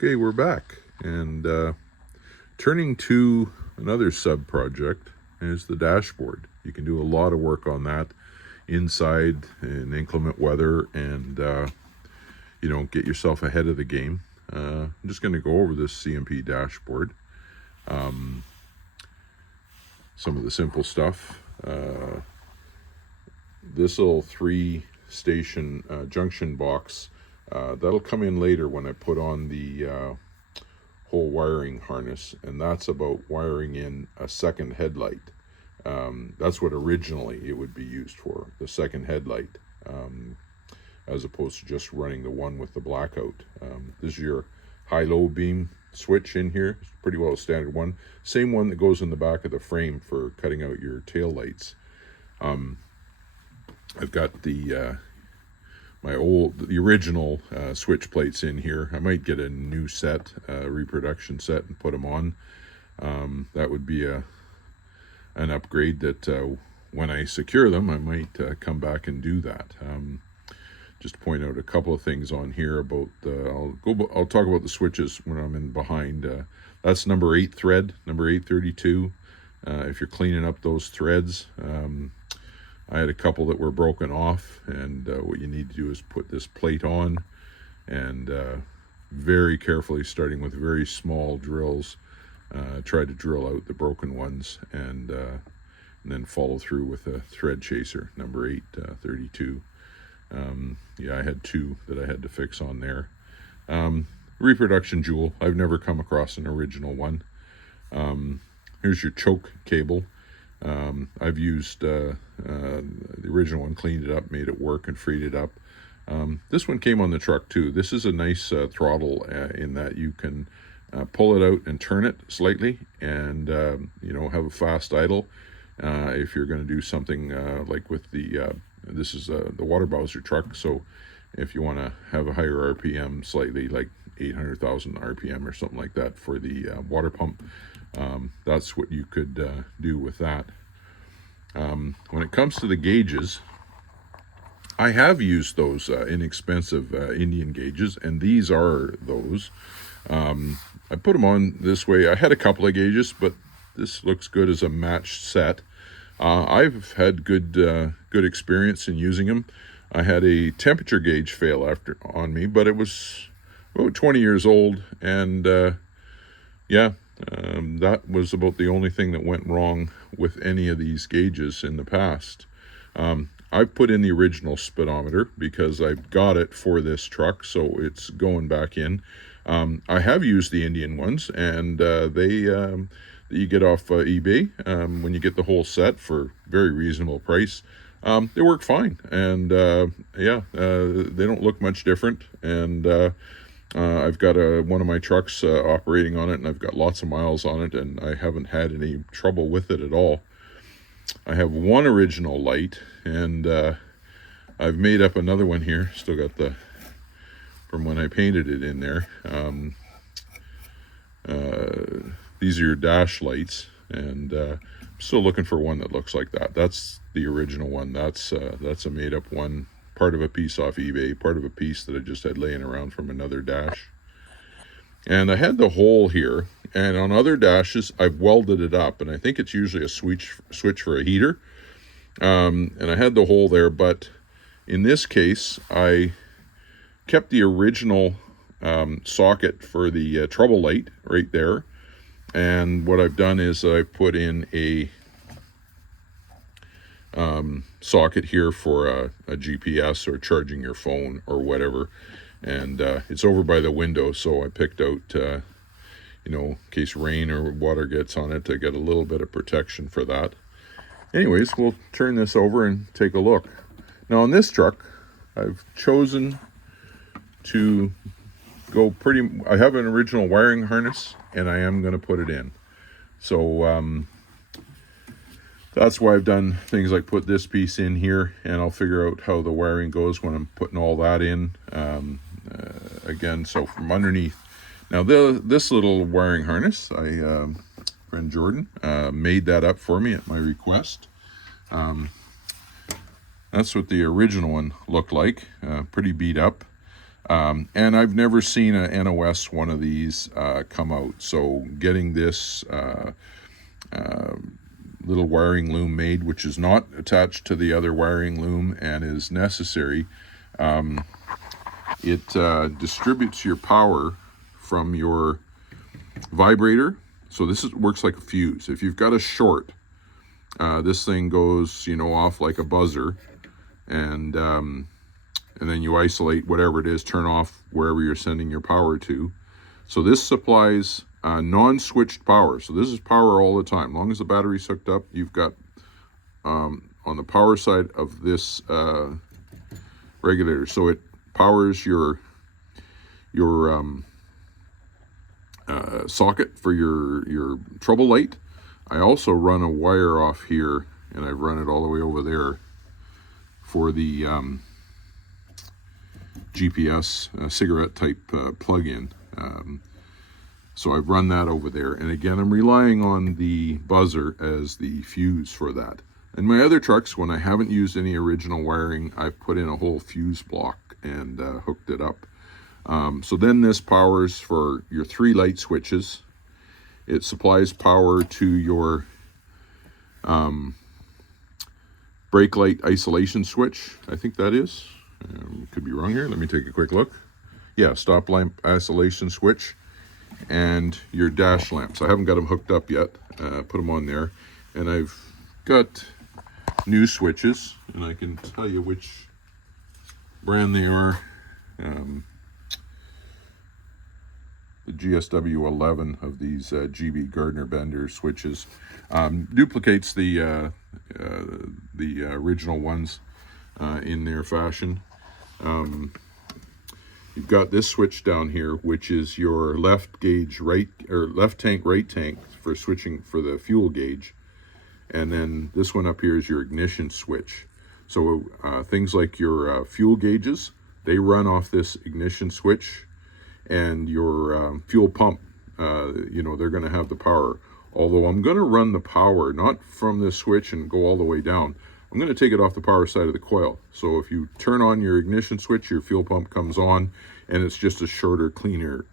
Okay, we're back, and turning to another sub-project is the dashboard. You can do a lot of work on that inside in inclement weather and get yourself ahead of the game. I'm just going to go over this CMP dashboard. Some of the simple stuff. This little 3-station junction box, that'll come in later when I put on the whole wiring harness, and that's about wiring in a second headlight. That's what originally it would be used for, the second headlight, as opposed to just running the one with the blackout. This is your high-low beam switch in here. It's pretty well a standard one. Same one that goes in the back of the frame for cutting out your tail lights. I've got the original switch plates in here. I might get a new set, reproduction set, and put them on. That would be an upgrade that when I secure them, I might come back and do that. Just to point out a couple of things on here about I'll talk about the switches when I'm in behind. That's number 8 thread, number 832. If you're cleaning up those threads, I had a couple that were broken off, and what you need to do is put this plate on and very carefully, starting with very small drills, try to drill out the broken ones, and then follow through with a thread chaser, number 832. I had 2 that I had to fix on there. Reproduction jewel. I've never come across an original one. Here's your choke cable. I've used the original one, cleaned it up, made it work, and freed it up. This one came on the truck too. This is a nice throttle in that you can pull it out and turn it slightly, and have a fast idle. If you're going to do something like with this is the water bowser truck, so if you want to have a higher RPM, slightly like 800,000 RPM or something like that for the water pump, that's what you could do with that. When it comes to the gauges, I have used those inexpensive Indian gauges, and these are those. I put them on this way. I had a couple of gauges, but this looks good as a matched set. I've had good experience in using them. I had a temperature gauge fail on me, but it was about 20 years old, and that was about the only thing that went wrong with any of these gauges in the past. I've put in the original speedometer because I've got it for this truck, so it's going back in. I have used the Indian ones, and you get off eBay when you get the whole set for very reasonable price. They work fine, and they don't look much different, and I've got one of my trucks operating on it, and I've got lots of miles on it, and I haven't had any trouble with it at all. I have one original light, and I've made up another one here. Still got from when I painted it in there. These are your dash lights, and I'm still looking for one that looks like that. That's the original one. That's a made up one, part of a piece off eBay, part of a piece that I just had laying around from another dash. And I had the hole here, and on other dashes I've welded it up, and I think it's usually a switch for a heater. And I had the hole there, but in this case I kept the original socket for the trouble light right there. And what I've done is I put in a socket here for a GPS or charging your phone or whatever, and it's over by the window, so I picked out in case rain or water gets on it, to get a little bit of protection for that. Anyways, we'll turn this over and take a look. Now on this truck, I've chosen to go I have an original wiring harness, and I am going to put it in. So that's why I've done things like put this piece in here, and I'll figure out how the wiring goes when I'm putting all that in. Again, so from underneath. Now this little wiring harness, friend Jordan made that up for me at my request. That's what the original one looked like, pretty beat up. And I've never seen a NOS one of these come out. So getting this little wiring loom made, which is not attached to the other wiring loom and is necessary, it distributes your power from your vibrator. So this works like a fuse. If you've got a short, this thing goes, off like a buzzer, and then you isolate whatever it is, turn off wherever you're sending your power to. So this supplies non-switched power. So this is power all the time. As long as the battery's hooked up, you've got on the power side of this regulator. So it powers your socket for your trouble light. I also run a wire off here, and I've run it all the way over there for the GPS cigarette type plug-in. So I've run that over there, and again I'm relying on the buzzer as the fuse for that. In my other trucks, when I haven't used any original wiring, I've put in a whole fuse block and hooked it up. So then this powers for your 3 light switches. It supplies power to your brake light isolation switch, I think that is. Could be wrong here. Let me take a quick look. Yeah, stop lamp isolation switch, and your dash lamps. I haven't got them hooked up yet. Put them on there, and I've got new switches, and I can tell you which brand they are. The GSW 11 of these GB Gardner Bender switches duplicates the original ones in their fashion. You've got this switch down here, which is your left gauge right, or left tank, right tank, for switching for the fuel gauge. And then this one up here is your ignition switch. So things like your fuel gauges, they run off this ignition switch, and your fuel pump, they're going to have the power. Although I'm going to run the power not from this switch and go all the way down. I'm going to take it off the power side of the coil. So if you turn on your ignition switch, your fuel pump comes on, and it's just a shorter, cleaner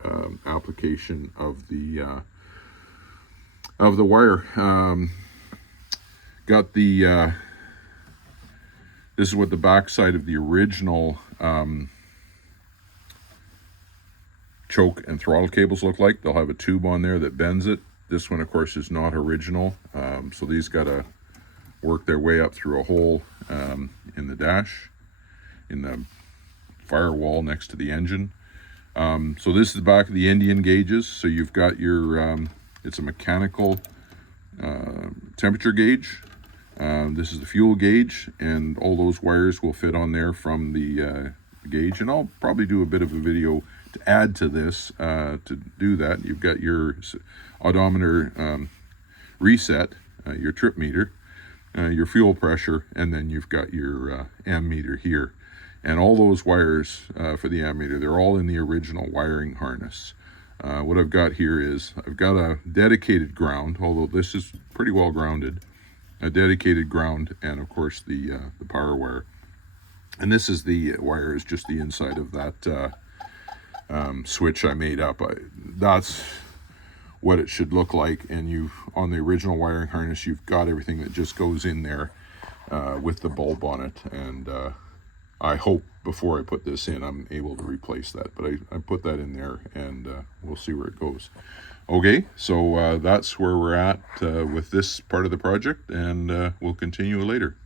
application of the wire. Got the this is what the back side of the original choke and throttle cables look like. They'll have a tube on there that bends it. This one, of course, is not original, so these got to work their way up through a hole in the dash, in the firewall next to the engine. So this is the back of the Indian gauges. So you've got your, it's a mechanical temperature gauge. This is the fuel gauge, and all those wires will fit on there from the gauge. And I'll probably do a bit of a video to add to this to do that. You've got your odometer reset, your trip meter, your fuel pressure, and then you've got your ammeter here. And all those wires for the ammeter, they're all in the original wiring harness. What I've got here is I've got a dedicated ground, although this is pretty well grounded, a dedicated ground, and of course the power wire. And this is the wire, is just the inside of that switch I made up. That's what it should look like, and you've, on the original wiring harness, you've got everything that just goes in there with the bulb on it. And I hope before I put this in I'm able to replace that, but I put that in there, and we'll see where it goes. Okay, so that's where we're at with this part of the project, and we'll continue later.